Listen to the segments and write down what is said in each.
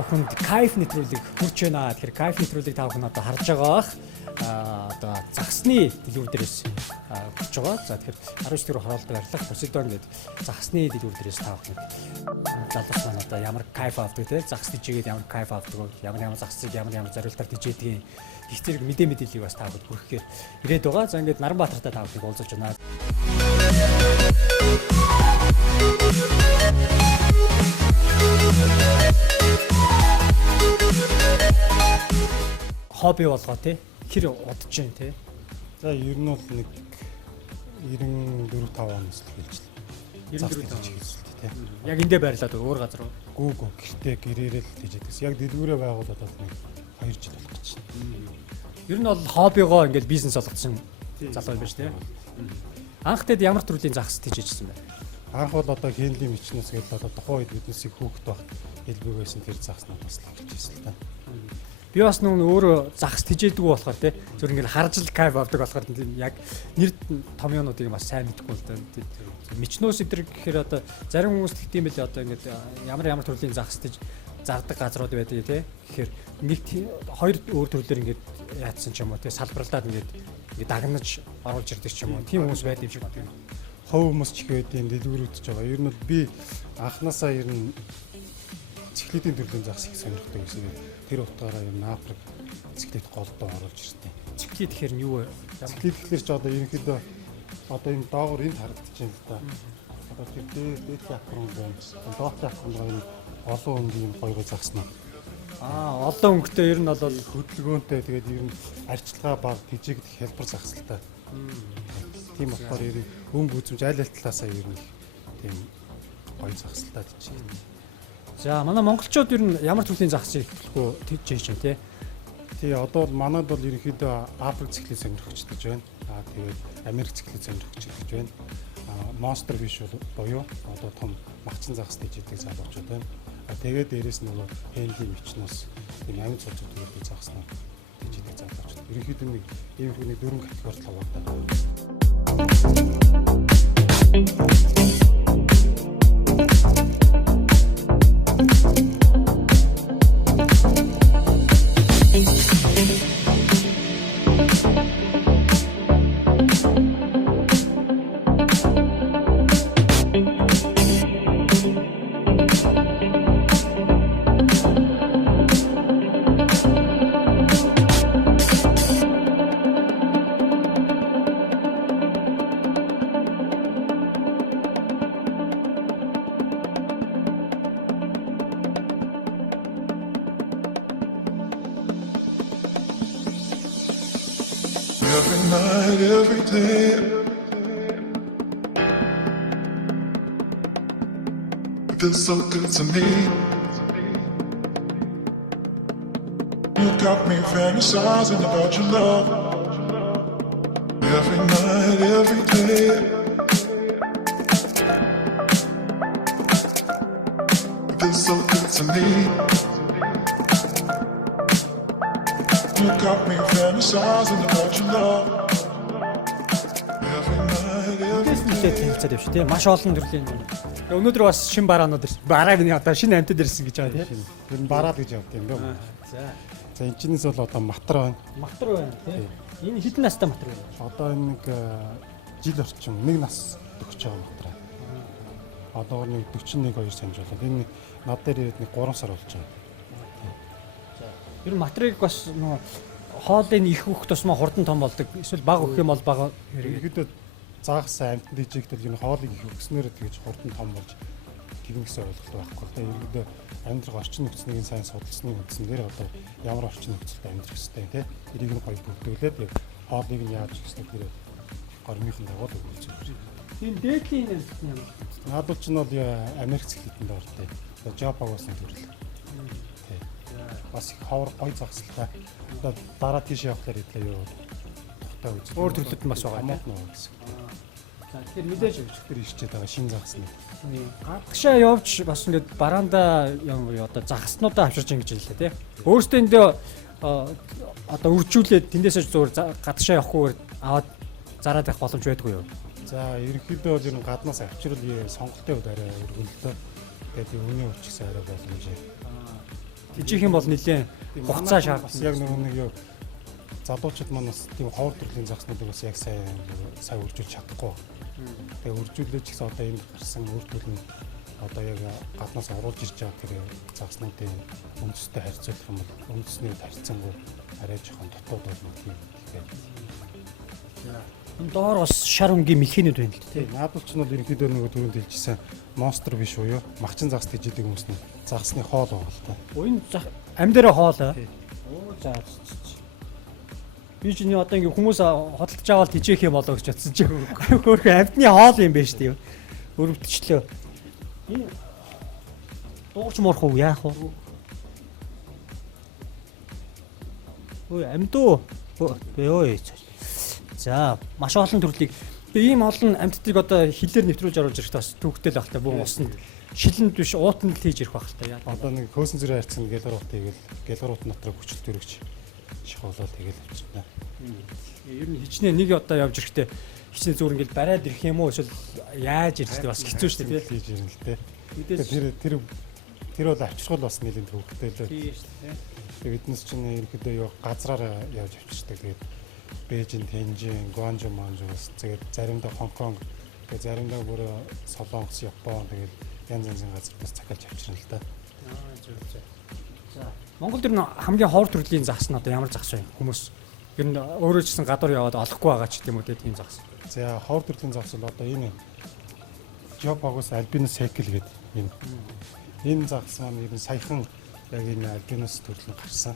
та бүхэнд кайф нэвтрүүлэг хүрч байна. Тэгэхээр кайф нэвтрүүлэг та бүхэн одоо харж байгаа бах. Одоо загсны дэлгүүр дээрээс хүрч байгаа. За тэгэхээр 19 дэх хороолтод барьлах Посейдон гэдэг загсны дэлгүүр дээрээс та бүхэн залуус маань одоо ямар кайф авдаг те загс тижээгээд ямар кайф авдаг, ямар загсыг ямар зориултаар тижээдгийг их зэрэг мэдээллийг бас та бүхэнд хүргэхээр ирээд байгаа. За ингээд Наранбаатартай та бүхнийг уулзаж байна. Хобби болгоо тий. Хэр удаж जैन тий. За ер нь бол нэг 94-5 оноос л хэлж байна. 94 тий. Яг эндээ байрлаад өөр газар уу? Гүү гэртээ гэрээрэл хийжээс. Яг дэлгүүрээ байгуулад нэг 2 жил болох гэж байна. Ер нь бол хоббигоо ингээд бизнес болгосон залуу юм байна шүү дээ. Анх тэд ямар төрлийн загас тийжсэн бэ? Анх бол одоо хенлийн мичнээс гээд одоо тухайн үед биднесийг хөөхт байх хэлбэг байсан тэр загас надаас л авч ирсэн л та. Би бас өөрөө загас тижээдгүй болохоор тий зөв ингээд харж л кайф авдаг болохоор яг нэр том юмнуудыг бас сайн мэдэхгүй л дээ. Мичнөөс өдр гэхээр одоо зарим хүмүүс тэгдэм байлээ одоо ингээд ямар төрлийн загас тиж зардаг газрууд байдаг тий. Тэгэхээр нэг хоёр өөр төрлөөр ингээд яатсан ч юм уу тий салбарлаад ингээд дагнаж оруулж ирдэг ч юм уу. Тийм хүмүүс байдаг юм шиг байна. Хов хүмүүс ч их байдیں۔ Дэлгүүрүүдж байгаа. Ер нь би анханасаа ер нь циклидийн төрлийн загас их сонирхдаг гэсэн. Тэр утгаараа ер нь Африк циклид голдоо оруулж ирсэн. Циклид гэхээр нь юу вэ? Циклид гэхэлэр ч одоо ерөнхийдөө одоо энэ доогор энд харагдчихээн л та. Одоо тэр дээд ахрын байна. Доогт ахрын байна. Олон өнгийн гоё загснаа. Олон өнгөтэй ер нь бол хөдөлгөөнтэй тэгээд ер нь арчилгаа баг тижээгдэх хэлбэр загсалтай. Тийм болохоор ер нь өнгө үзмж аль талаасаа ер нь тийм гоё загсалтай тижээгдэх. За манай монголчууд ер нь ямар төрлийн загсыг хэлэхгүй тийж чинь тий. Тий одоо бол манад бол ерөнхийдөө Африк циклийг сонирхогчдож байна. Тэгээд Америк циклийг сонирхогчдож байна. Monster fish буюу одоо том махчин загас тийждэг залуучууд байна. Тэгээд дээрэс нь нөгөө хенлийн мичнээс тийм амьд цуцуд үүдэг загснаа тийждэг залуучууд. Ерөнхийдөө нэг ийм хүний 4 категорид хаваадаг. Every night, every day, it feels so good to me. You got me fantasizing about your love. Every night, every day, it feels so good to me. You got me fantasizing about your love. Every night, every Тэснэлээ танилцаад явш тий. Маш олон төрлийн. Өнөөдөр бас шин бараанууд ирсэн. Барааг нь одоо шинэ амьтад ирсэн гэж байгаа тий. Тэр нь бараад гэж явд юм дөө. За энэ чинээс бол одоо матар байна. Матар байна тий. Энэ хэдэн настай матар вэ? Одоо энэ нэг жил орчим нэг нас төгсөж байгаа матар. Одоо нэг 41 2 самж болоод энэ над дээр ирээд нэг 3 сар болж байгаа. Ер нь матрыг бас нөө хоолыг их өгөх тусмаа хурдан том болдог. Эсвэл баг өгөх юм бол бага ерөнхийдөө загас амтнд дижигтэл энэ хоолыг их өгснөөр тэгж хурдан том болж гэрэн гэсэн ойлголт байхгүй л да. Ерөнхийдөө амьдрах орчин нөхцөлийг сайн судалсны үндсээр одоо ямар орчин нөхцөлд амьдрах хэрэгтэй тий. Тэрийг нь гоё бүрдүүлээд яг хоолыг нь яаж ихсдэг тэр гормынхын дагуу өгүүлж байгаа. тийм дээдлийн амт юм. Надад ч нь бол Америк циклитэнд ортой. Жапагоос нь төрөл. Бас ховор гоё загсалтай. Одоо дараа тийш явахлаар идлээ юу. Тухтай үз. Өөр төрлөд нь бас байгаа нөө гэсэн. За тэгэхээр мэдээж өчтөр ишчээд байгаа шинэ загас нь. Гадагшаа явж бас ингээд бараанда юм одоо загаснуудаа авчирч ингэж хэллээ тий. Өөрөөсөө эндээ одоо үржүүлээд тэндээсээ зур гадагшаа явахгүйгээр аваад зараад байх боломж байдгүй юу? За ерөнхийдөө бол энэ гаднаас авчирал сонголтын хувьд арай өргөнөлтөө. Тэгээд үүний өвч гэсэн арай боломжтой. Тижих юм бол нэлээд хугацаа шаардсан. Яг нэг юу залуучууд маань бас тийм ховор төрлийн загснуудыг бас яг сайн үржүүлж чадахгүй. Тэгээ үржүүлж гэсэн одоо энд гарсан үр дүн нь одоо яг гаднаас оруулж ирж байгаа тэр загснуудын үндэстэй харьцуулах юм бол үндэсний харьцангуй арай жоохон дотоод болно тийм. Энэ доор бас шар өнгийн мэлхийнүүд байна л тийм. Наадууч нь бол ерөнхийдөө нөгөө түрүүнд хэлжсэн монстр биш уу юу? Махчин загс гэж идэг хүмүүс нь загсны хоол байгаа л та. Энэ амьдэрэ хоол аа. Оо за. Би ч одоо ингээ хүмүүс хөдөлж аваад тижээх юм болоо гэж бодсон чи хөөхөн амьтны хоол юм байна шүү дээ. Өрөвдчлөө. Энэ дууч морох уу яах вэ? Ой амьдуу. Ой. За маш олон төрлийг ийм олон амьтдыг одоо хилээр нэвтрүүлж оруулж ирэхдээ бас төвхтэй л багтаа бүх усанд шилэнд биш уутанд л хийж ирэх байх л та. Одоо нэг хөөсөн зэрэг харьцсан гэлгарууд хийгээл гэлгарууд натраа хүчил төрөгч шихуулаад тэгэл авчихна. Ер нь хичнээн нэг одоо явж ирэхдээ хичнээн зүгээр ингээл бариад ирэх юм уу эсвэл яаж ирэх бас хэцүү шүү дээ хийж ирнэ л дээ. Тэр бол авчрал бас нэлийн төвхтэй л. Тийм шүү дээ. Тэгээ биднес чинь ерөөдөө юу газраараа явж авчирдаг. Тэгээд Бээжин, Тэнжин, Гуанчжоу, Манчжоус, тэгээд заримдаа Хонконг, тэгээд заримдаа бүр Солонгос, Япон тэгээд янз янзын газраас цахилж авчирна л да. Зөв. За Монголд ер нь хамгийн ховор төрлийн загас нь одоо ямар загас вэ? Хүмүүс ер нь өөрөө ч гэсэн гадуур яваад олохгүй байгаа ч гэдэм үү тийм загас. За ховор төрлийн загас бол одоо энэ Geophagus albinus haeckel гэдэг юм. Энэ загас маань ер нь саяхан яг энэ albinus төрлийн гарсан.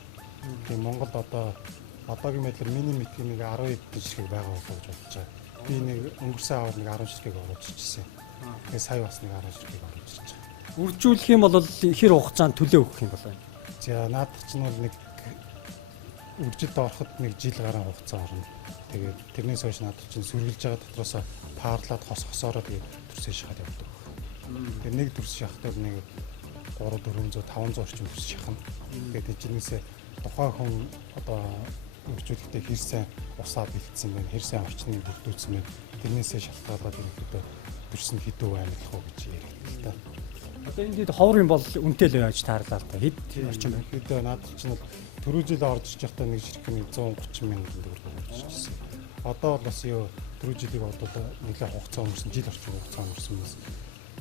Тэгээд Монголд одоогийн мэдлэр миний мэдхийн нэг 10 эдэн ширхэг байгаа болов гэж бодож байгаа. Би нэг өнгөрсөн аваад нэг 10 ширхэг оруулж ирчихсэн. Тэгээ сая бас нэг 10 ширхэг оруулж ирж байгаа. Үржүүлэх юм бол хэр хугацаанд төлөө өгөх юм бол байна. За наадах чинь бол нэг үржилд ороход нэг жил гаруй хугацаа орно. Тэгээд тэрнээс хойш наадах чинь сүргэлж байгаа дотроос паарлаад хосоороо тэгээд төрсөө шахаад явдаг. Тэгээд нэг төрс шахахад нэг 3 400 500 орчим төрс шахна. Тэгээд тэрнээсээ тухайн хүн одоо үржүүлэхдээ хэр сайн усаа бэлдсэн байна, хэр сайн орчныг бүрдүүлсэн байна. Тэрнээсээ шалтгаалаад ерөнхийдөө төрсөн хэдүү амьдлах уу гэж ярьдаг л та. Одоо энэ ховор юм бол үнэтэй л байж таарлаа л та. Хэд орчим байна? Ерөнхийдөө наадах чинь бол түрүү жил орж ирж байхдаа нэг ширхэг 130 мянган төгрөг орж ирсэн. Одоо бол бас юу түрүү жилиг бодвол нэлээд хугацаа өнгөрсөн, жил орчим хугацаа өнгөрсөн бас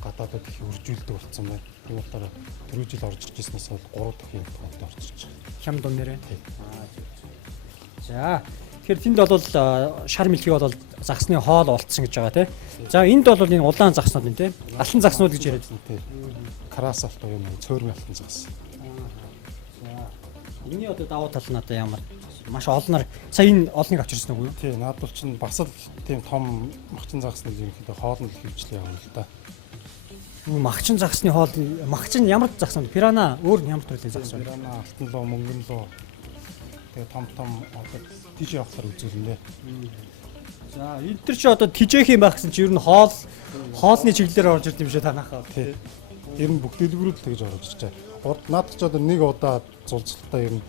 гадаадад их үржүүлдэг болсон байна. Тийм болохоор түрүү жил орж иржсэнээс бол 3 дахин тоонд орж ирж байгаа. Хям дуун нэрээ. За тэгэхээр тэнд бол шар мэлхий бол загсны хоол олцсон гэж байгаа тийм. За энд бол энэ улаан загснууд энэ тийм. Алтан загснууд гэж яриад байна тийм. Карасалт уу юм цөөрмийн алтан загс. За миний одоо давуу тал нь одоо ямар маш олноор сая энэ олныг авчирсан уу? Тийм наад бол чинь бас л тийм том махчин загсныг ерөнхийдөө хоолнд л хөвчлээ явна л да. Махчин загсны хоол махчин ямар загс вэ? Пирана өөр ямар төрлийн загс вэ? Пирана, алтан луу, мөнгөн луу. Тэгээ том одоо тийш явахлаар үзүүлнэ. За энэ төр чи одоо тижээх юм байх гэсэн чи ер нь хоолны чиглэлээр орж ирд юм шиг танахаа. Тийм. Ер нь бүх дэлгүүрүүд л тэгж орж ирж байгаа. Наадах ч одоо нэг удаа зулцалтаа ер нь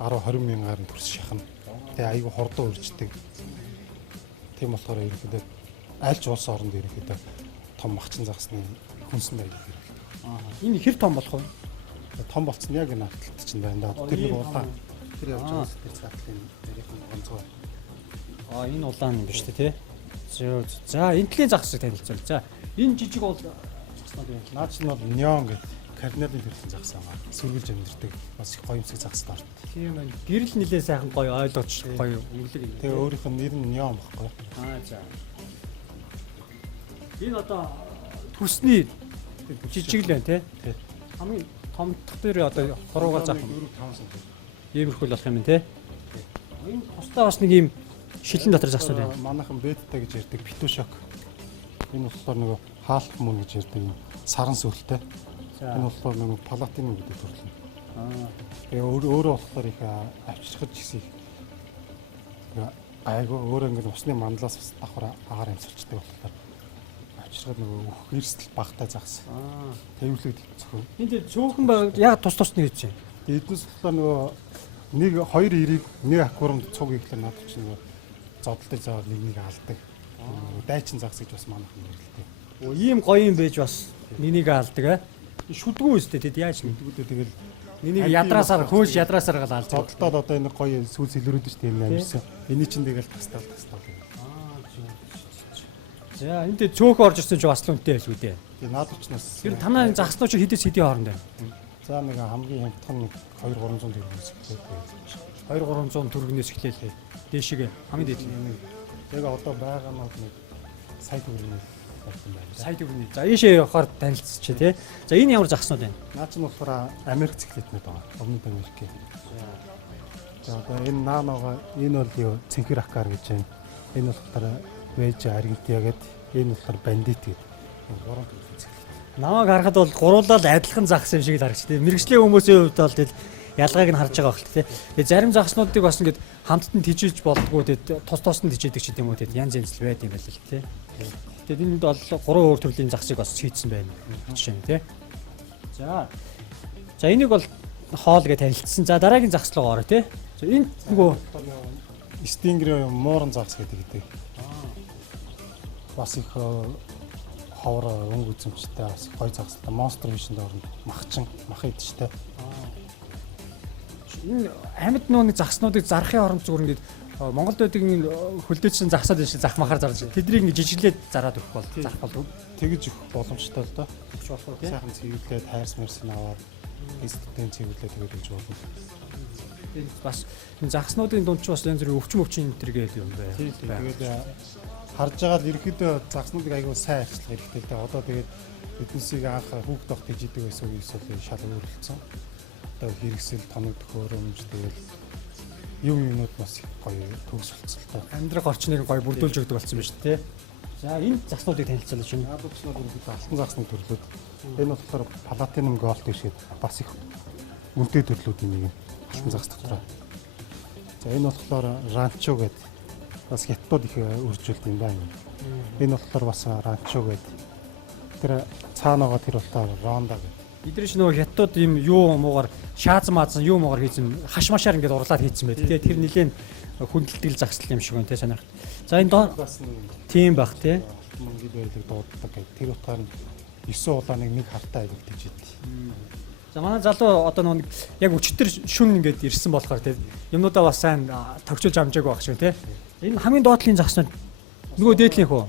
10-20 мянгаар төрс шахна. Тэгээ айгүй хордоо үрждэг. Тийм болохоор ерөнхийдөө аль ч улс оронд ерөнхийдөө том махчин загсны хүнсэн байдаг хэрэгтэй. Энэ хэр том болох вэ? Том болцсон яг энэ арталт чинь байна да. Тэр нэг улаан тэр явж байгаа тэр цаатлын дээрийнхэн гонцгой. Энэ улаан юм биш үү те? За энтлийн загсыг танилцуул. За энэ жижиг бол загснууд байна. Наад чинь бол неон гэдэг кардиналын төрлийн загс байгаа. Сүргэлж амьдэрдэг бас их гоё юмсыг загсад орд. Тийм байна. Гэрэл нилээ сайхан гоё ойлгож гоё өнгөлөг юм. Тэгээ өөрийнх нь нэр нь неон баггүй. За. Энэ одоо төсний жижиг л байна те? Хамгийн том дээр одоо хуруугаар заах юм. 4-5 см. Иймэрхүү болох юм те. Энэ тусдаа бас нэг юм шилэн дотор загсууд байна. Манайхан бетта гэж ярьдаг петушок. Энэ болохоор нөгөө хаалт мөн гэж ярьдаг юм саран сүрэлтэй. Энэ болохоор нөгөө палатин гэдэг төрлөө. Тэгээ өөрөө болохоор их авчирхаж гисэх. Айгу өөрөө ингээд усны мандлаас бас давхар агаар амсалчдаг болохоор авчирхад нөгөө өөх эрсдэл багтай загс. Тэвэрлэг зөвхөн. Энд цөөхөн баг яг тус тусны хийж байна. Эднээс болохоор нөгөө нэг хоёр ирийг нэг аквариумд цуг ихэхлээр надад чинь нөгөө зодолтой заавал нэг алдаг. Дайчин загс гэж бас манайхан нэрлэдэг. Ийм гоё юм байж бас нэнийг алдаг аа. Шүдгүү үстэй тэд яаж нэгдгүүдээ тэгэл Энийг ядраасаар хөөж ядраасаар гал алж. Зодтолтод одоо энэ гоё сүүл сэлрүүд шүү дээ юм амжсан. Эний чинь тэгэл тастал. За энд цөөхөн орж ирсэн ч бас л үнэтэй байлгүй дээ. Тэгээ наад учраас Тэр танаа загснууч хэдээс хэдийн хооронд байна. за нэг хамгийн хямдхан 2-300 төгрөгөөс эхлэв. 2-300 төгрөгнөөс эхлээл дээшгээ хамгийн дээд нь. Яг одоо байгаа нь нэг сая төгрөгнөөс болсон байна. Сая төгрөний. За ийшээ явахаар танилцчих тий. За энэ ямар загснууд байна? Наа чинь болохоор Америк циклетнүүд байгаа. Өмнөд Америк. За одоо энэ наанога энэ бол юу цэнхэр акар гэж байна. Энэ болохоор вэж аргентиа гэдэг. Энэ болохоор бандит гэдэг. Гурван төрлийн циклет. Намайг харахад бол гуруулаад адилхан загс юм шиг л харагч тий. Мэргэжлийн хүмүүсийн хувьд бол тэгэл ялгааг нь харж байгаа багт тий. Тэгээ зарим загснуудыг бас ингээд хамтд нь тижиж болдгоо тий. Тус нь тижээдэг ч гэдэм үү тий. Янз янз л байд юм байл л тий. Тэгээд энд бол 3 өөр төрлийн загсыг бас хийцэн байна. Жишээ нь тий. За энийг бол хоол гэж танилцсан. За дараагийн загс руу орё тий. За энэ нөгөө Стингер мууран загс гэдэг. Бас их ховор өнгө үзэмжтэй бас их гоё загстай. Монстр вишэнд орно. Махчин, мах идчихтэй. Энэ амьд нууны загснуудыг зарахын оронд зүгээр ингээд Монголд байдаг энэ хөлдөөчсөн загсаад биш зах махаар зарж тэднийг ингээд жижиглээд зараад өгөх бол зах бол тэгж өгөх боломжтой л доо. болох тийм. Сайхан цэвэрлээд хайрс мэрсэн аваад эстэтэн цэвэрлээд тэгээд өгч болно. Тэгээд бас энэ загснуудын дунд ч бас янз бүрийн өвчин энтергээл юм байна. Тэгээд харж байгаа л ерөөдөө загснуудыг аягүй сайн арчлах хэрэгтэй л дээ. Одоо тэгээд эднисийг анх хүүхд тох гэж идэг байсан үеэс бол шал өөрлөлдсөн. Одоо хэрэгсэл тоног төхөөрөмж тэгээд юмнууд бас гоё төгсөлцөлтэй. Амьдрах орчныг гоё бүрдүүлж өгдөг болсон байна шүү дээ. За энэ загснуудыг танилцуулж байна. Наадуучнууд ерөөдөө алтан загсны төрлүүд. Энэ болохоор платинум голд гэшээд бас их үнэтэй төрлүүдийн нэг юм. Алтан загс дотор. За энэ болохоор ранчо гэдэг бас хятадууд их үржүүлдэг юм байна. Энэ болохоор бас ранчо гэдэг. Тэр цаанаага тэр болохоор ронда гэдэг. Эдгэрч нөгөө хятадууд юм юу муугаар шаазан маазан юу муугаар хийсэн хаш машаар ингээд урлаад хийсэн байт. Тэгээ тэр нэлээд хүндэлтгэл загсал юм шиг байна те сонирхт. За энэ доо бас тийм бах те. Монголд байдаг дууддаг гэдэг. Тэр утгаар нь 9 улааныг нэг хартаа авигдаж идэв. За манай залуу одоо нэг яг өчтөр шүн ингээд ирсэн болохоор те юмнуудаа бас сайн тогтчулж амжаагүй байх шиг те. Энэ хамгийн доотлын загснууд нөгөө дээдлийнх үү?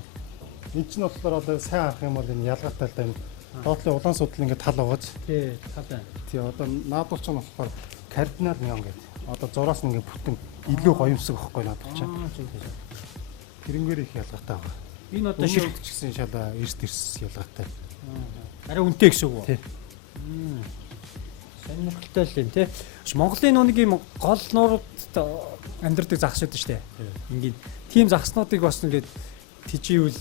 Энд чинь болохоор одоо сайн харах юм бол энэ ялгаатай л да энэ доотлын улаан судлал ингээд тал угааж. Тий, тал байна. Тий одоо наадууч нь болохоор кардинал нён гэдэг. Одоо зураас нь ингээд бүтэн илүү гоёмсог байхгүй наадууч. Тэрнгээр их ялгаатай байна. Энэ одоо ширхэг ч гэсэн шал эрс тэрс ялгаатай. арай үнэтэй гэсэн үг үү? Тий. Сонирхолтой л юм тий. Монголын нэг юм гол нуурууд амьдардаг загсууд шүү дээ. Ингээд тийм загснуудыг бас ингээд тиживэл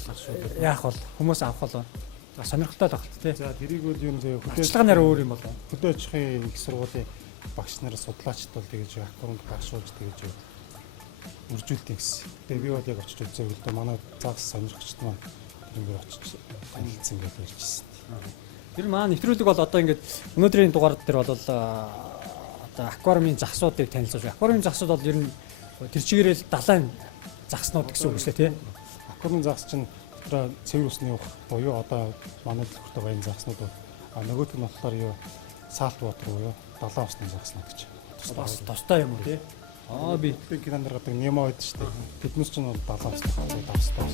яах бол хүмүүс авах бол сонирхолтой л багт тий. За тэрийг бол юм зөө хөдөлгөөний нараа өөр юм болоо. хөдөөжхийн их сургуулийн багш нар судлаачд бол тэгэж аккурант багшуулж тэгэж үржүүлдэг гэсэн. Тэгээ би бол яг очиж үзээ л дээ манай загс сонирхчд маань тэрнгээр очиж танилцсан гэж ярьжсэн. Тэр маань нэвтрүүлэг бол одоо ингээд өнөөдрийн дугаар дээр бол одоо аквариумын загсуудыг танилцуулж. Аквариумын загсууд бол ер нь тэр чигээрэл далайн загснууд гэсэн үг шүү дээ тий. Аквариумын загс чинь дотроо цэвэр усны ух буюу одоо манай дэлгүүртэй баян загснууд нөгөөх нь болохоор юу салт вотер буюу далайн усны загснууд гэж. Бас тустай юм уу тий. Би кинонд гаргадаг немо байдаг шүү дээ. Тэднээс чинь бол далайн усны давстай.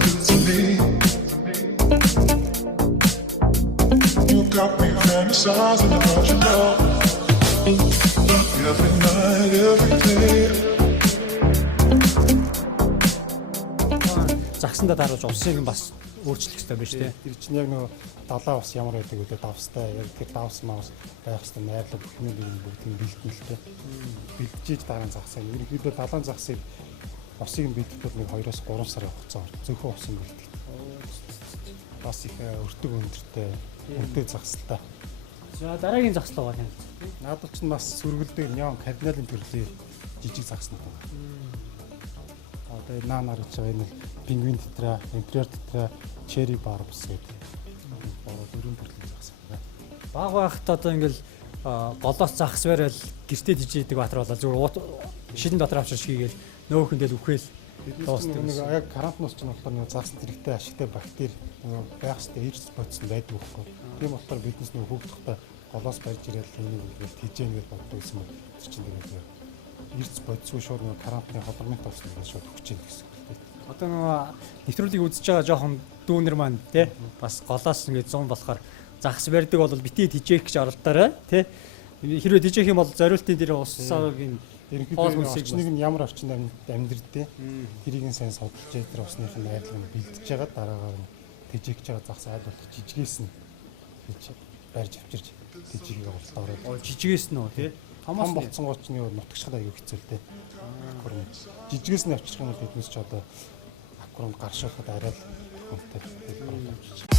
to me. You got me fantasizing about your love. Every night, every day. Загсандаа даруулж усыг нь бас өөрчлөх хэрэгтэй байна шүү дээ. Тэр чинь яг нөгөө далаа ус ямар байдаг вэ? Давстай яг тэр давс маус байх хэрэгтэй найрлаг бүх юм бүгдийг бэлдэн л дээ. Бэлдэж дараа нь загсаа. Ерөнхийдөө далайн загсыг усыг нь бэлдэхэд нэг 2-3 сар хугацаа орж зөвхөн ус нь бэлдэх. Бас их өртөг өндөртэй үнэтэй загсалтай. За дараагийн загслаа байна. Надад ч бас сүргэлдэг неон кардиналын төрлийн жижиг загснууд байна. Одоо наанаар гэж байгаа энэ пингвин тетраа, империор тетраа, черри барбс гэдэг. Дөрвөн төрлийн загс байна. Баг байхад одоо ингээл голоос загс барайл гэртээ тижээдэг баатар болоо зүгээр шилэн дотор авчирч хийгээл нөөхөндөө үхэл дуустдаг. Нэг яг карантинус ч нь болохоор нэг загс зэрэгтэй ашигтай бактери байх хэвээр ирс бодсон байдаг байхгүй. Тийм болохоор биднес нэг хөөгдөхтэй голоос барьж ирэл энийг тижээнээр боддог гэсэн юм. Тэр чинь тэгээд ирс бодсгүй шууд нэг карантины холбогдмол тоосон гэж шууд өгч ийн гэсэн. Одоо нөгөө нэвтрүүлгийг үзэж байгаа жоохон дүүнер маань тий бас голоос ингээд 100 болохоор загс барьдаг бол битээ тижээх гэж оролдоорой тий. Хэрвээ тижээх юм бол зориултын дээр уссаагийн ерөнхийдөө орчныг нь ямар орчинд амьдрдээ тэрийг нь сайн судалж тэр усных нь найрлан бэлдэж байгаа дараагаар нь тижээгч байгаа загс айл болох жижигээс нь гэж барьж авчирч тижээгээ болтоорой. Жижигээс нь үү тий. Том болсон гол чинь нутагчхад аягүй хэцүү л дээ. Жижигээс нь авчирх юм бол биднес ч одоо аквариумд гаршуулахад арай л хүнтэй авчирч.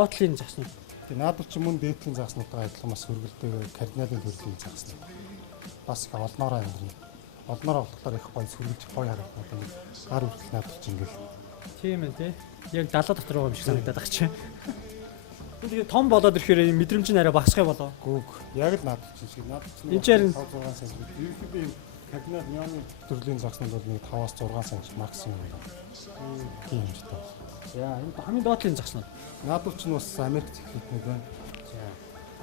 Доотлын загснууд. Наадвал ч мөн дээдлийн загснуудтай адилхан бас хөргөлтэй кардиналын төрлийн загснууд. Бас их олноороо амьдрна. Олноороо болохоор их гоё сүргэлж гоё харагдаад байна. Гар хүртэл наадвал ч ингээл. Тийм ээ тий. Яг далаа дотор байгаа юм шиг санагдаад байгаа чинь. Тэгээд том болоод ирэхээр мэдрэмж нь арай багасгах болоо. Гүг. Яг л наадвал ч шиг. Наадвал ч Энд чинь 5-6 сая. Ерөнхийдөө энэ кардинал неоны төрлийн загснууд бол нэг 5-6 сая максимум байна. Тийм ч таа. За энэ хамгийн доотлын загснууд. Наадвал ч бас Америк цэглэтнүүд байна.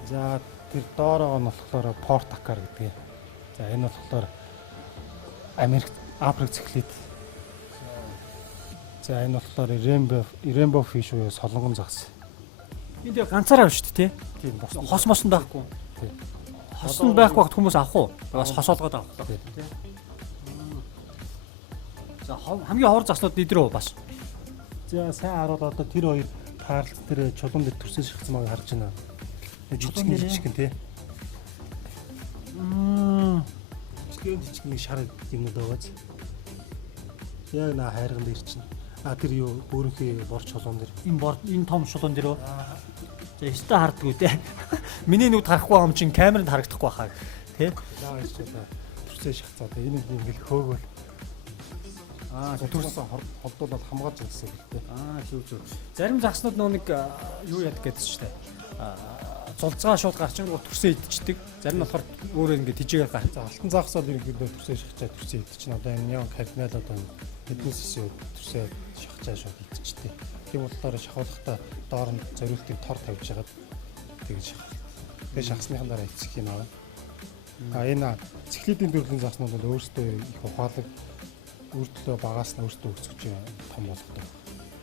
За тэр доороо нь болохоор Порт Акар гэдэг. За энэ болохоор Америк Африк цэглэт. За энэ болохоор Rainbow Fish уу солонгон загс. Энд яг ганцаараа шүү дээ тий. Тийм бас Хос мос нь байхгүй. Тийм. Хос нь байхгүй бахад хүмүүс авах уу? Бас хосоолгоод авах тий. За хамгийн хор загснууд эдрөө бас. За сайн харуул одоо тэр хоёр таарлт тэр чулуун дээр төрсөн шигцмааг харж байна. Жижиг тий. Жижиг нэг шар юмнууд байгааз. Яг на хайрган дээр чинь. Тэр юу өөрийнхөө бор чулуун дээр. Энэ том шулуун дээр үү? За өстө хардггүй те. Миний нүд харахгүй юм чинь камеранд харагдахгүй хаа. Тэ? Яа гэж төрсөн шигцаа. Энэ ингээл хөөгөл. Төрсөн холдуулаад хамгаалж ирсэн гэлтэй. Шүү. Зарим загснууд нөө нэг юу яд гэдэг шүү дээ. Зулцгаа шууд гарчингууд төрсөн идчихдэг. Зарим нь болохоор өөрөө ингэ тижээгээр гарч. За алтан загс бол ерөнхийдөө төрсөн шигчаа төрсөн идчихнэ. Одоо энэ неон кардинал одоо эднэс төрсөн шигчаа шууд идчихдэг. Тийм болохоор шахуулахдаа доор нь зориултыг тор тавьж хагаад тэгж шахах. Тэгээ шахсныхан дараа эцэх юм аа. Энэ цэхлэдийн төрлийн загснууд бол өөрсдөө их ухаалаг өөртөө багаас нь өөртөө өсгөж том болгодог.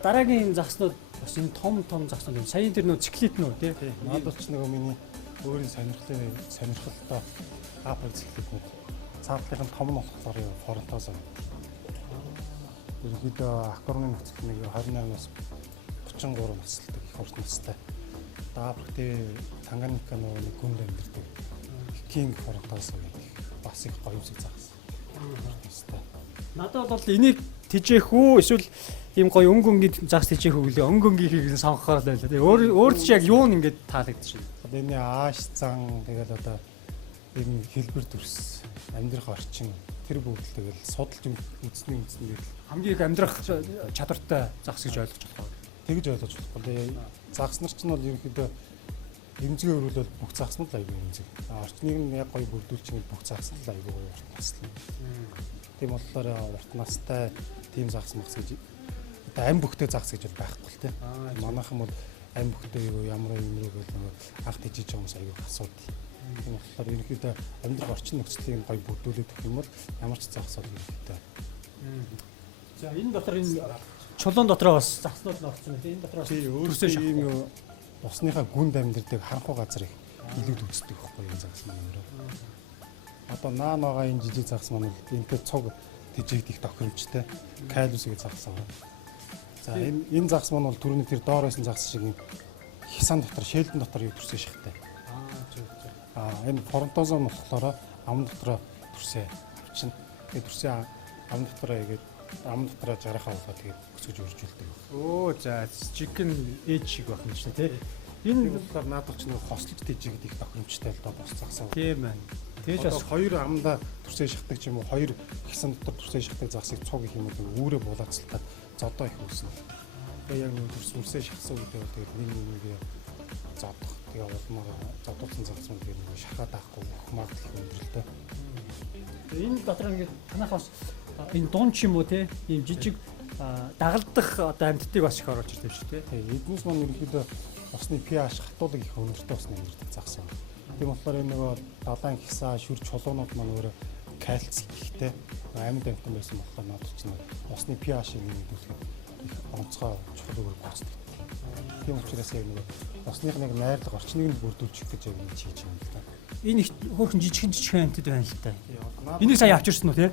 Дараагийн загснууд бас энэ том загснууд саяын тэр нөө циклит нөө тий. Надад ч нөгөө миний өөрийн сонирхолтой апл циклитнүүд цаатлын том нь болохоор форнтоос. Ерөнхийдөө аквариумын нөхцөл нэг 28-аас 33 наслдаг их урт настай. Дааврагтэй Танганьика нэг гүнд амьдардаг. King хорнтоос бас их гоё юмсыг загсан. Настай. Надад бол энийг тижээх үү эсвэл ийм гоё өнгөнгийн загс тижээх үү гэлээ өнгөнгийнхийг сонгохоор л байлаа. Тэгээ өөр чи яг юу нь ингээд таалагдчих. Одоо энэ ааш зан тэгэл одоо энэ хэлбэр төрс амьдрах орчин тэр бүгд тэгэл судалж үзсний үндсэндээ Хамгийн их амьдрах чадвартай загс гэж ойлгож байна. тэгж ойлгож болохгүй. Загс нар ч нь бол ерөнхийдөө эмзэгээ өрөөлөл бүх загснууд л аягүй эмзэг. Орчныг нь яг гоё бүрдүүлж ингээд бүх загснууд л аягүй гоё урт наслна. Тийм болохоор урт настай тийм загс махс гэж одоо ам бүхтэй загс гэж байхгүй л тийм. Манайхан бол ам бүхтэй юу ямар юм рүү гэл анх тийж хүмүүс аягүй асуудаг. Тийм болохоор ерөнхийдөө амьдрах орчин нөхцөлийг гоё бүрдүүлээд өгөх юм бол ямар ч загс бол ерөнхийдөө. За энэ дотор энэ чулуун дотроо бас загснууд нь орсон тийм. Энэ дотроо өөрөөсөө ийм юу усныхаа гүнд амьдэрдэг харанхуй газрыг илүүд үздэг байхгүй энэ загс маань өөрөө. Одоо наа наага энэ жижиг загс маань энэтэй цуг тижигдэх тохиромжтой калиусыг загс аваа. За энэ загс маань бол түрүүний тэр доор байсан загс шиг хясан дотор шээлдэн дотор юу төрсөн шахтай. Энэ фронтозон болохоор ам дотроо төрсөн авчин. Тэгээд төрсөн ам дотроо игээд ам дотроо жарахаа болоо тэгээд өсгөж үржүүлдэг. За chicken age шиг байх юм чинь тий. Энэ болохоор наадах ч нэг хослож тижигдэх тохиромжтой л доо бос загсаа. тийм байна. Тэгж бас хоёр амдаа төрсөн шахдаг ч юм уу хоёр хясан дотор төрсөн шахдаг загсыг цуг гэх юм уу үүрээ булаацлахад зодоо их үүснэ. Тэгээ яг нэг төрсөн шахсан үедээ бол тэгээд нэг зодох. Тэгээ улмаа зодуулсан загс маань тэгээд нэг шахаад авахгүй бүх магадлал их өндөрлөлтөө. энэ дотор ингээд танах бас энэ дуун ч юм уу те ийм жижиг дагалдах одоо амьтдыг бас их оруулж ирдэг шүү дээ. Тэгээ эднээс маань ерөнхийдөө усны pH хатуулаг их өндөртэй усны амьддаг загс байна. Тийм болохоор энэ нөгөө далайн хисаа шүр чулуунууд маань өөрөө кальц ихтэй амьд амьтан байсан болохоор над чинь усны pH-ийг нэмэгдүүлэхэд их онцгой чухал үүрэг гүйцэтгэв. Тийм учраас яг нэг усных нэг найрлага орчныг нь бүрдүүлчих гэж яг энэ хийж байгаа юм л да. Энэ их хөөрхөн жижигхэн амьтад байна л та. Энийг сая авчирсан уу те?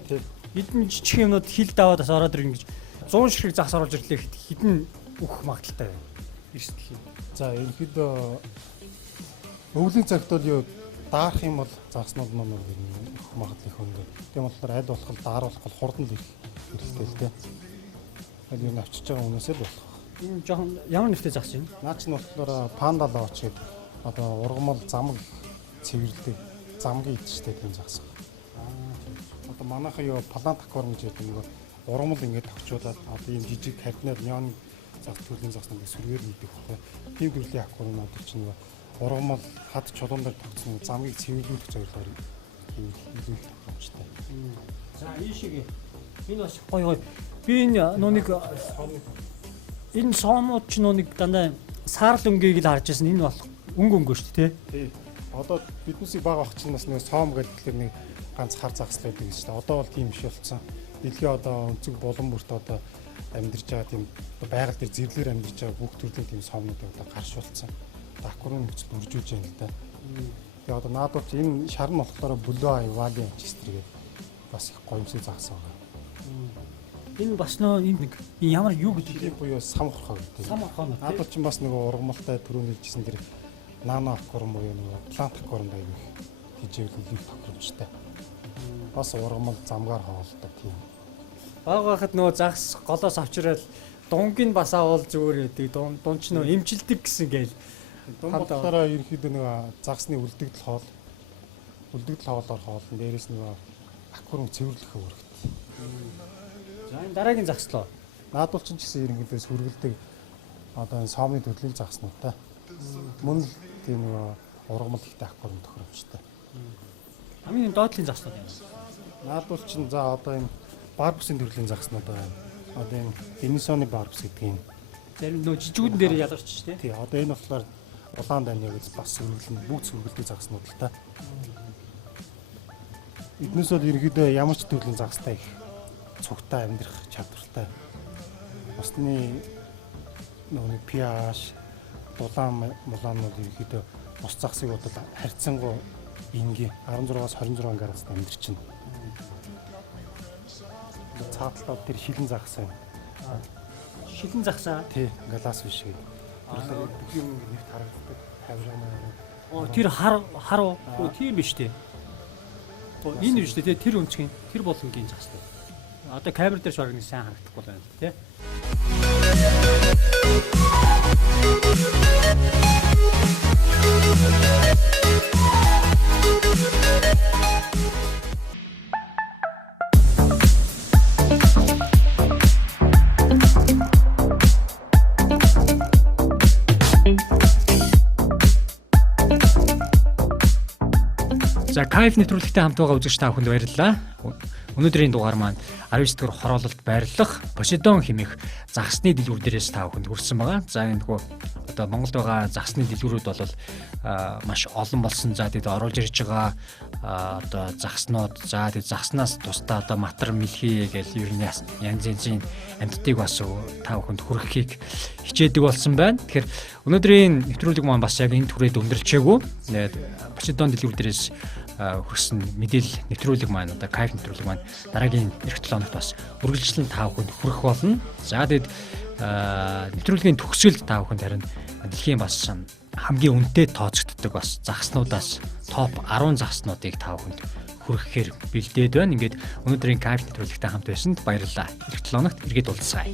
Эдэн жижиг юмнууд хил даваад бас ороод ирнэ гэж 100 ширхэг загс оруулж ирлээ хитэн өөх магадaltaй байна. Эрсдэх юм. За ерөнхийдөө өвлийн цагт бол юу даарах юм бол загснууд маань өөх магадлал их өндөр. Тийм болохоор аль болох дааруулах бол хурдан л ирэх хэрэгтэй л дээ. Аль юу авчиж байгаа хүмүүсээ л болох. Энэ жоохон ямар нэртэй загс юм? Наа ч нь болохоор панда лооч гэдэг одоо ургамал замаг цэвэрлдэг замгийн идчихтэй тийм загс. Одоо манайхан юу плант аквариум гэж гэдэг нэг ургамал ингээд тогтчуулаад одоо ийм жижиг картинер неон загс төрлийн загс нэг сүргээр нэгдэх байхгүй. Тийм төрлийн аквариумууд чинь ургамал хад чулуун дээр тогтсон замгийг цэвэрлүүлэх зорилгоор ийм илүү их тохиромжтой. За энэ шиг энэ бас гоё гоё. Би энэ нүг энэ соомууд ч нүг дандаа саарл өнгийг л харж байсан. Энэ бол өнгө шүү дээ тий. Одоо биднээсийг бага ах чинь бас нэг соом гэдэг нэг ганц хар загс л байдаг шүү дээ. Одоо бол тийм биш болсон. Дэлхийн одоо өнцөг булан бүрт одоо амьдарч байгаа тийм байгаль дээр зэрлэр амьдарч байгаа бүх төрлийн тийм соомнууд одоо гаршуулсан. Аквариум нөхцөл үржүүлж байна л да. Тэгээ одоо наадууд энэ шар нь болохоор Blue Eye Valley Manchester гэдэг бас их гоёмсыг загс байгаа. Энэ бас нөө энэ нэг ямар юу гэж тийм буюу сам хорхоо гэдэг. сам орхоо. Наадууд чинь бас нэг ургамалтай түрүүний хэлжсэн тэр нано аквариум буюу нэг плант аквариум байдаг хижээвлүүлэх тохиромжтой. Бас ургамал замгаар хоолдог тийм. Бага хахад нөө загс голоос авчираад дунгийн бас авал зүгээр гэдэг. Дун ч нөө эмчилдэг гэсэн гээл. Дун болохоор ерөнхийдөө нэг загсны үлдэгдэл хоолоор хоолн дээрээс нэг аквариум цэвэрлэх үүрэгтэй. За энэ дараагийн загслоо. Наадуул ч гэсэн ерөнхийдөө сүргэлдэг одоо энэ соомны төрлийн загснуудтай. Мөн л тийм нэг ургамал ихтэй аквариум тохиромжтой. Хамгийн доотлын загслууд юм. Наадуул ч за одоо энэ барбусын төрлийн загснууд байна. Одоо энэ Денисоны барбус гэдэг юм. Зарим нөө жижигүүдэн дээр ядарч ш тий. Тий, одоо энэ болохоор улаан дайны гэж бас сүргэлэн бүгд сүргэлдэг загснууд л та. Эднээс бол ерөнхийдөө ямар ч төрлийн загстай их цугтай амьдрах чадвартай. Усны нөгөө pH дулаан мулаанууд ерөнхийдөө ус загсыг бодвол харьцангуй энгийн 16-аас 26 градусд амьдарч байна. Цааталтаа тэр шилэн загс байна. шилэн загсаа. Тий, гласс биш гээ. Бүх юм нэгт харагддаг. Хавраа. Тэр хар уу? Тийм биш үү? Энэ биш үү? Тэр өнцгийн тэр боломжийн загс. Одоо камер дээр шорог нэг сайн харагдахгүй байна тий. За Кайф нэвтрүүлэгтэй хамт байгаа үзэгч та бүхэнд баярлалаа. Өнөөдрийн дугаар маань 19 дугаар хороололт байрлах Посейдон хэмээх загсны дэлгүүр дээрээс та бүхэнд хүрсэн байгаа. За энэ нөгөө одоо Монголд байгаа загсны дэлгүүрүүд бол маш олон болсон. За тэгээд оруулж ирж байгаа одоо загснууд, за тэгээд загснаас тусдаа одоо матар мэлхий гэж ер нь янз янзын амьтдыг бас та бүхэнд хүргэхийг хичээдэг болсон байна. Тэгэхээр өнөөдрийн нэвтрүүлэг маань бас яг энэ түрээд өндөрлчээгүй. Посейдон дэлгүүр дээрээс хүрсэн мэдээлэл нэвтрүүлэг маань одоо Кайф нэвтрүүлэг маань дараагийн эх 7 хоногт бас үргэлжлэн та бүхэнд хүрэх болно. За тэгээд нэвтрүүлгийн төгсгөлд та бүхэнд харин дэлхийн бас хамгийн үнэтэй тооцогддог бас загснуудаас топ 10 загснуудыг та бүхэнд хүргэхээр бэлдээд байна. Ингээд өнөөдрийн Кайф нэвтрүүлэгтэй хамт байсанд баярлалаа. Эх 7 хоногт эргээд уулзъя.